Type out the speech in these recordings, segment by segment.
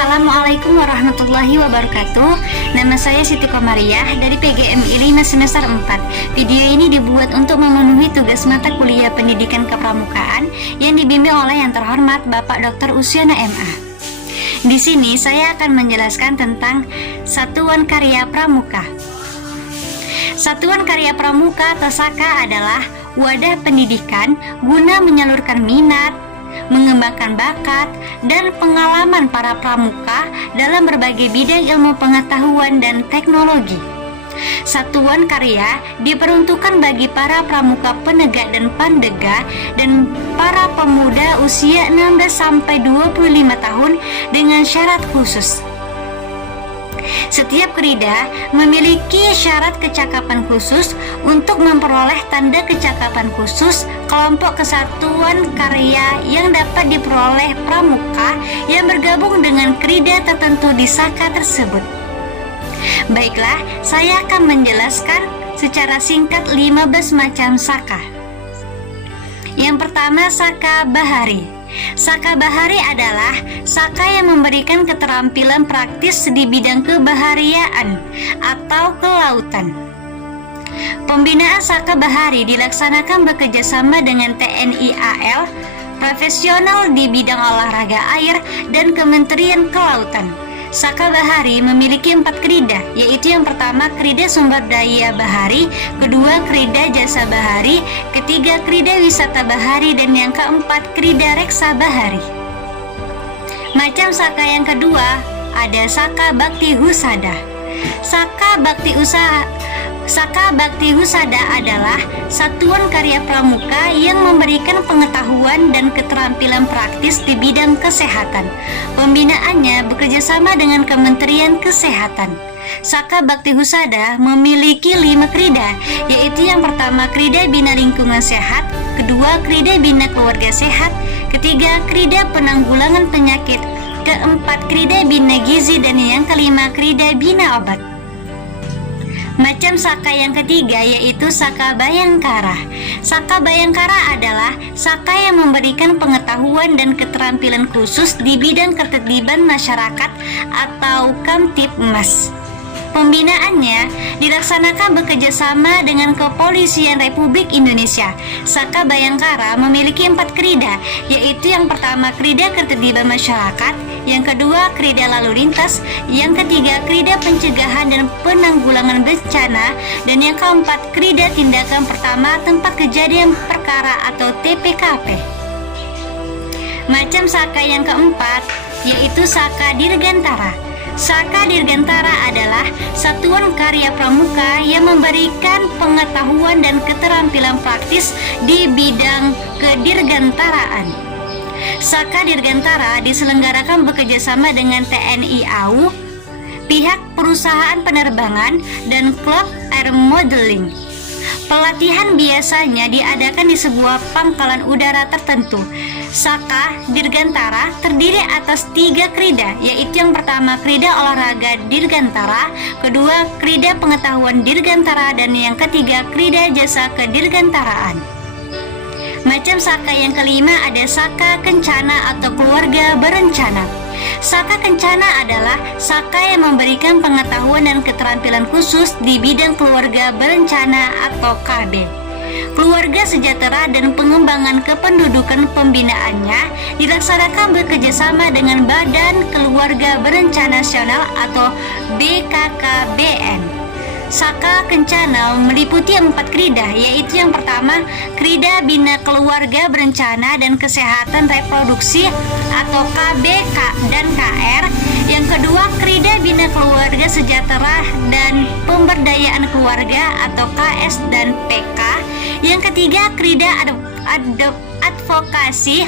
Assalamualaikum warahmatullahi wabarakatuh. Nama saya Siti Komariah dari PGMI 5 semester 4. Video ini dibuat untuk memenuhi tugas mata kuliah pendidikan kepramukaan yang dibimbing oleh yang terhormat Bapak Dr. Usyana MA. Di sini saya akan menjelaskan tentang Satuan Karya Pramuka. Satuan Karya Pramuka atau SAKA adalah wadah pendidikan guna menyalurkan minat, mengembangkan bakat, dan pengalaman para pramuka dalam berbagai bidang ilmu pengetahuan dan teknologi. Satuan karya diperuntukkan bagi para pramuka penegak dan pandega dan para pemuda usia 16-25 tahun dengan syarat khusus. Setiap krida memiliki syarat kecakapan khusus. Untuk memperoleh tanda kecakapan khusus, kelompok kesatuan karya yang dapat diperoleh pramuka yang bergabung dengan krida tertentu di SAKA tersebut. Baiklah, saya akan menjelaskan secara singkat 15 macam SAKA. Yang pertama, SAKA Bahari. SAKA Bahari adalah SAKA yang memberikan keterampilan praktis di bidang kebahariaan atau kelautan. Pembinaan SAKA Bahari dilaksanakan bekerjasama dengan TNI AL, profesional di bidang olahraga air, dan Kementerian Kelautan. SAKA Bahari memiliki 4 krida, yaitu yang pertama krida sumber daya bahari, kedua krida jasa bahari, ketiga krida wisata bahari, dan yang keempat krida reksa bahari. Macam SAKA yang kedua ada SAKA Bakti Husada. SAKA Bakti Husada adalah satuan karya pramuka yang memberikan pengetahuan dan keterampilan praktis di bidang kesehatan. Pembinaannya bekerjasama dengan Kementerian Kesehatan. SAKA Bakti Husada memiliki 5 krida, yaitu yang pertama krida bina lingkungan sehat, kedua krida bina keluarga sehat, ketiga krida penanggulangan penyakit, keempat krida bina gizi, dan yang kelima krida bina obat. Macam SAKA yang ketiga yaitu SAKA Bayangkara. SAKA Bayangkara adalah SAKA yang memberikan pengetahuan dan keterampilan khusus di bidang ketertiban masyarakat atau Kamtibmas. Pembinaannya dilaksanakan bekerjasama dengan Kepolisian Republik Indonesia. SAKA Bayangkara memiliki 4 krida, yaitu yang pertama krida ketertiban masyarakat, yang kedua krida lalu lintas, yang ketiga krida pencegahan dan penanggulangan bencana, dan yang keempat krida tindakan pertama tempat kejadian perkara atau TPKP. Macam SAKA yang keempat yaitu SAKA Dirgantara. SAKA Dirgantara adalah satuan karya pramuka yang memberikan pengetahuan dan keterampilan praktis di bidang kedirgantaraan. SAKA Dirgantara diselenggarakan bekerjasama dengan TNI AU, pihak perusahaan penerbangan, dan klub air modeling. Pelatihan biasanya diadakan di sebuah pangkalan udara tertentu. SAKA Dirgantara terdiri atas 3 krida, yaitu yang pertama krida olahraga Dirgantara, kedua krida pengetahuan Dirgantara, dan yang ketiga krida jasa kedirgantaraan. Macam SAKA yang kelima ada SAKA Kencana atau keluarga berencana. SAKA Kencana adalah SAKA yang memberikan pengetahuan dan keterampilan khusus di bidang keluarga berencana atau KB. Keluarga sejahtera dan pengembangan kependudukan pembinaannya dilaksanakan bekerjasama dengan Badan Keluarga Berencana Nasional atau BKKBN. SAKA Kencana meliputi 4 krida, yaitu yang pertama krida bina keluarga berencana dan kesehatan reproduksi atau KBK dan KR, yang kedua krida bina keluarga sejahtera dan pemberdayaan keluarga atau KS dan PK, yang ketiga krida advokasi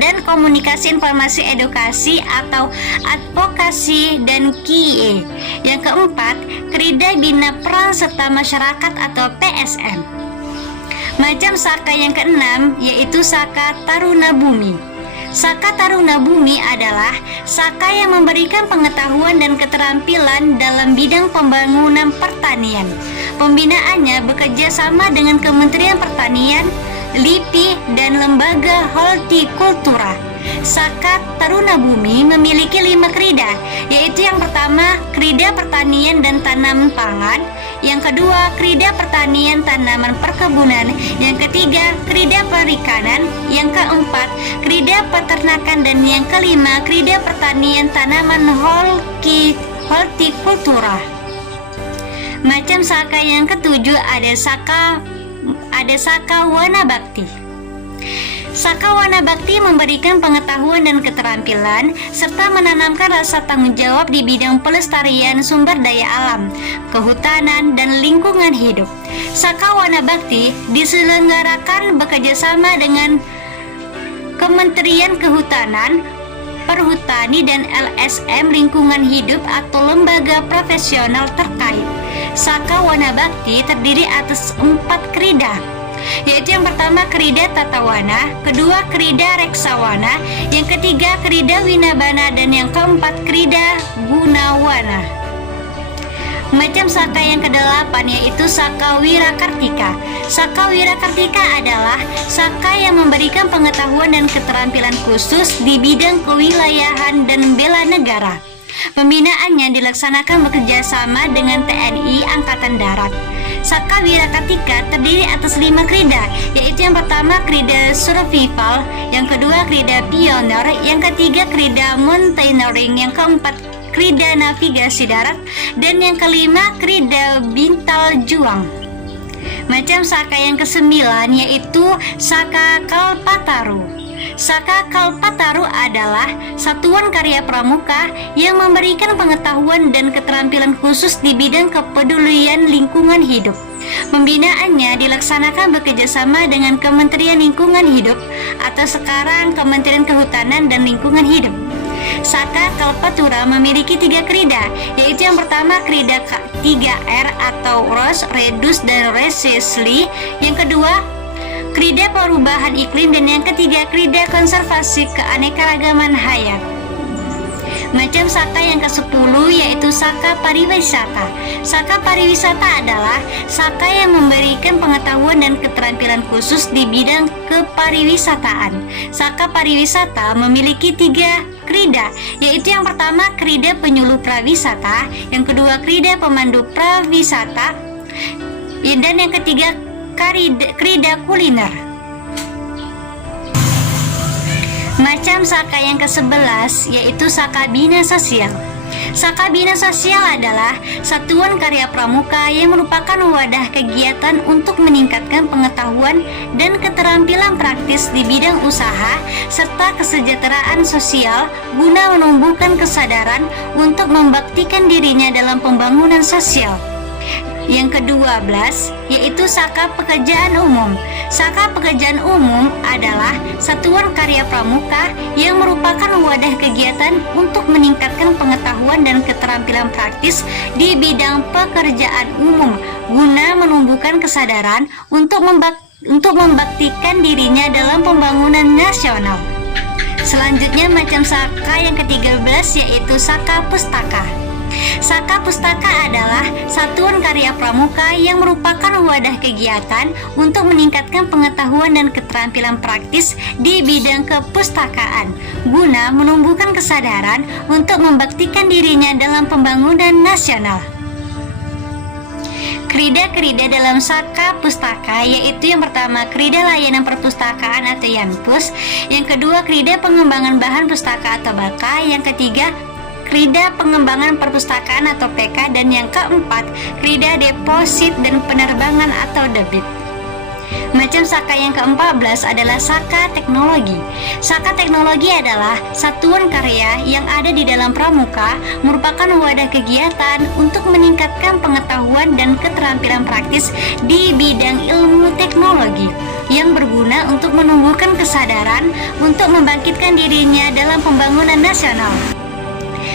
dan komunikasi informasi edukasi atau advokasi dan KIE. Yang keempat, krida bina peran serta masyarakat atau PSM. Macam SAKA yang keenam yaitu SAKA Taruna Bumi. SAKA Taruna Bumi adalah SAKA yang memberikan pengetahuan dan keterampilan dalam bidang pembangunan pertanian. Pembinaannya bekerja sama dengan Kementerian Pertanian, LIPI, dan Lembaga Hortikultura. Saka Taruna Bumi memiliki 5 krida, yaitu yang pertama krida pertanian dan tanaman pangan, yang kedua krida pertanian tanaman perkebunan, yang ketiga krida perikanan, yang keempat krida peternakan, dan yang kelima krida pertanian tanaman hortikultura. Macam saka yang ketujuh ada saka wana bakti. Saka wana bakti memberikan pengetahuan dan keterampilan serta menanamkan rasa tanggung jawab di bidang pelestarian sumber daya alam, kehutanan, dan lingkungan hidup. Saka wana bakti diselenggarakan bekerjasama dengan Kementerian Kehutanan, Perhutani, dan LSM Lingkungan Hidup atau lembaga profesional terkait. Saka wana bakti terdiri atas 4 krida, yaitu yang pertama krida tatawana, kedua krida reksawana, yang ketiga krida winabana, dan yang keempat krida gunawana. Macam saka yang ke-8 yaitu saka wirakartika. Saka wirakartika adalah saka yang memberikan pengetahuan dan keterampilan khusus di bidang kewilayahan dan bela negara. Pembinaannya dilaksanakan bekerjasama dengan TNI Angkatan Darat. Saka wirakartika terdiri atas 5 krida, yaitu yang pertama krida survival, yang kedua krida pioner, yang ketiga krida mountaineering, yang keempat krida navigasi darat, dan yang kelima krida bintal juang. Macam saka yang ke-9 yaitu saka kalpataru. Saka kalpataru adalah satuan karya pramuka yang memberikan pengetahuan dan keterampilan khusus di bidang kepedulian lingkungan hidup. Pembinaannya dilaksanakan bekerjasama dengan Kementerian Lingkungan Hidup atau sekarang Kementerian Kehutanan dan Lingkungan Hidup. Saka kalpatura memiliki 3 krida, yaitu yang pertama krida 3R atau Rose, Reduce, dan Resistly, yang kedua krida perubahan iklim, dan yang ketiga krida konservasi keanekaragaman hayat. Macam saka yang ke-10 yaitu saka pariwisata. Saka pariwisata adalah saka yang memberikan pengetahuan dan keterampilan khusus di bidang kepariwisataan. Saka pariwisata memiliki 3 krida, yaitu yang pertama krida penyuluh prawisata, yang kedua krida pemandu prawisata, dan yang ketiga krida kuliner. Macam saka yang ke-11 yaitu saka bina sosial. Saka bina sosial adalah satuan karya pramuka yang merupakan wadah kegiatan untuk meningkatkan pengetahuan dan keterampilan praktis di bidang usaha serta kesejahteraan sosial guna menumbuhkan kesadaran untuk membaktikan dirinya dalam pembangunan sosial. Yang ke-12 yaitu saka pekerjaan umum. Saka pekerjaan umum adalah satuan karya pramuka yang merupakan wadah kegiatan untuk meningkatkan pengetahuan dan keterampilan praktis di bidang pekerjaan umum guna menumbuhkan kesadaran untuk membaktikan dirinya dalam pembangunan nasional. Selanjutnya macam saka yang ke-13 yaitu saka pustaka. Saka pustaka adalah satuan karya pramuka yang merupakan wadah kegiatan untuk meningkatkan pengetahuan dan keterampilan praktis di bidang kepustakaan guna menumbuhkan kesadaran untuk membaktikan dirinya dalam pembangunan nasional. Krida-krida dalam saka pustaka yaitu yang pertama krida layanan perpustakaan atau YANPUS, yang kedua krida pengembangan bahan pustaka atau BAKA, yang ketiga krida pengembangan perpustakaan atau PK, dan yang keempat krida deposit dan penerbangan atau debit. Macam saka yang ke-14 adalah saka teknologi. Saka teknologi adalah satuan karya yang ada di dalam pramuka, merupakan wadah kegiatan untuk meningkatkan pengetahuan dan keterampilan praktis di bidang ilmu teknologi yang berguna untuk menumbuhkan kesadaran untuk membangkitkan dirinya dalam pembangunan nasional.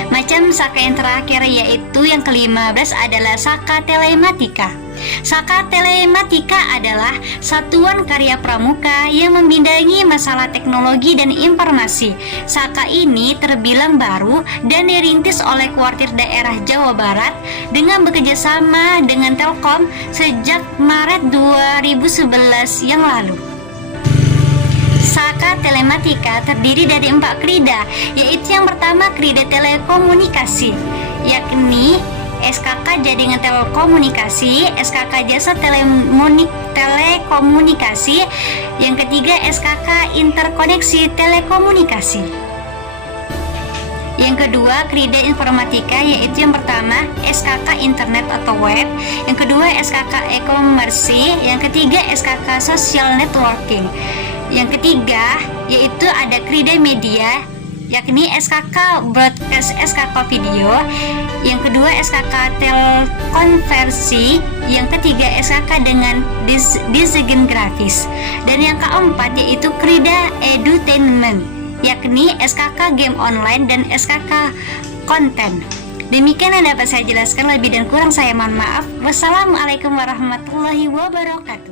Macam saka yang terakhir yaitu yang ke-15 adalah saka telematika. Saka telematika adalah satuan karya pramuka yang membidangi masalah teknologi dan informasi. Saka ini terbilang baru dan dirintis oleh Kuartir Daerah Jawa Barat dengan bekerjasama dengan Telkom sejak Maret 2011 yang lalu. SKK Telematika terdiri dari 4 krida, yaitu yang pertama krida telekomunikasi, yakni SKK Jaringan Telekomunikasi, SKK Jasa Telekomunikasi, yang ketiga SKK Interkoneksi Telekomunikasi. Yang kedua krida informatika, yaitu yang pertama SKK Internet atau Web, yang kedua SKK E-Komersi, yang ketiga SKK Social Networking. Yang ketiga yaitu ada krida media, yakni SKK Broadcast, SKK Video, yang kedua SKK Telekonversi, yang ketiga SKK dengan desain grafis, dan yang keempat yaitu krida Edutainment, yakni SKK Game Online dan SKK Konten. Demikian yang dapat saya jelaskan, lebih dan kurang saya mohon maaf. Wassalamualaikum warahmatullahi wabarakatuh.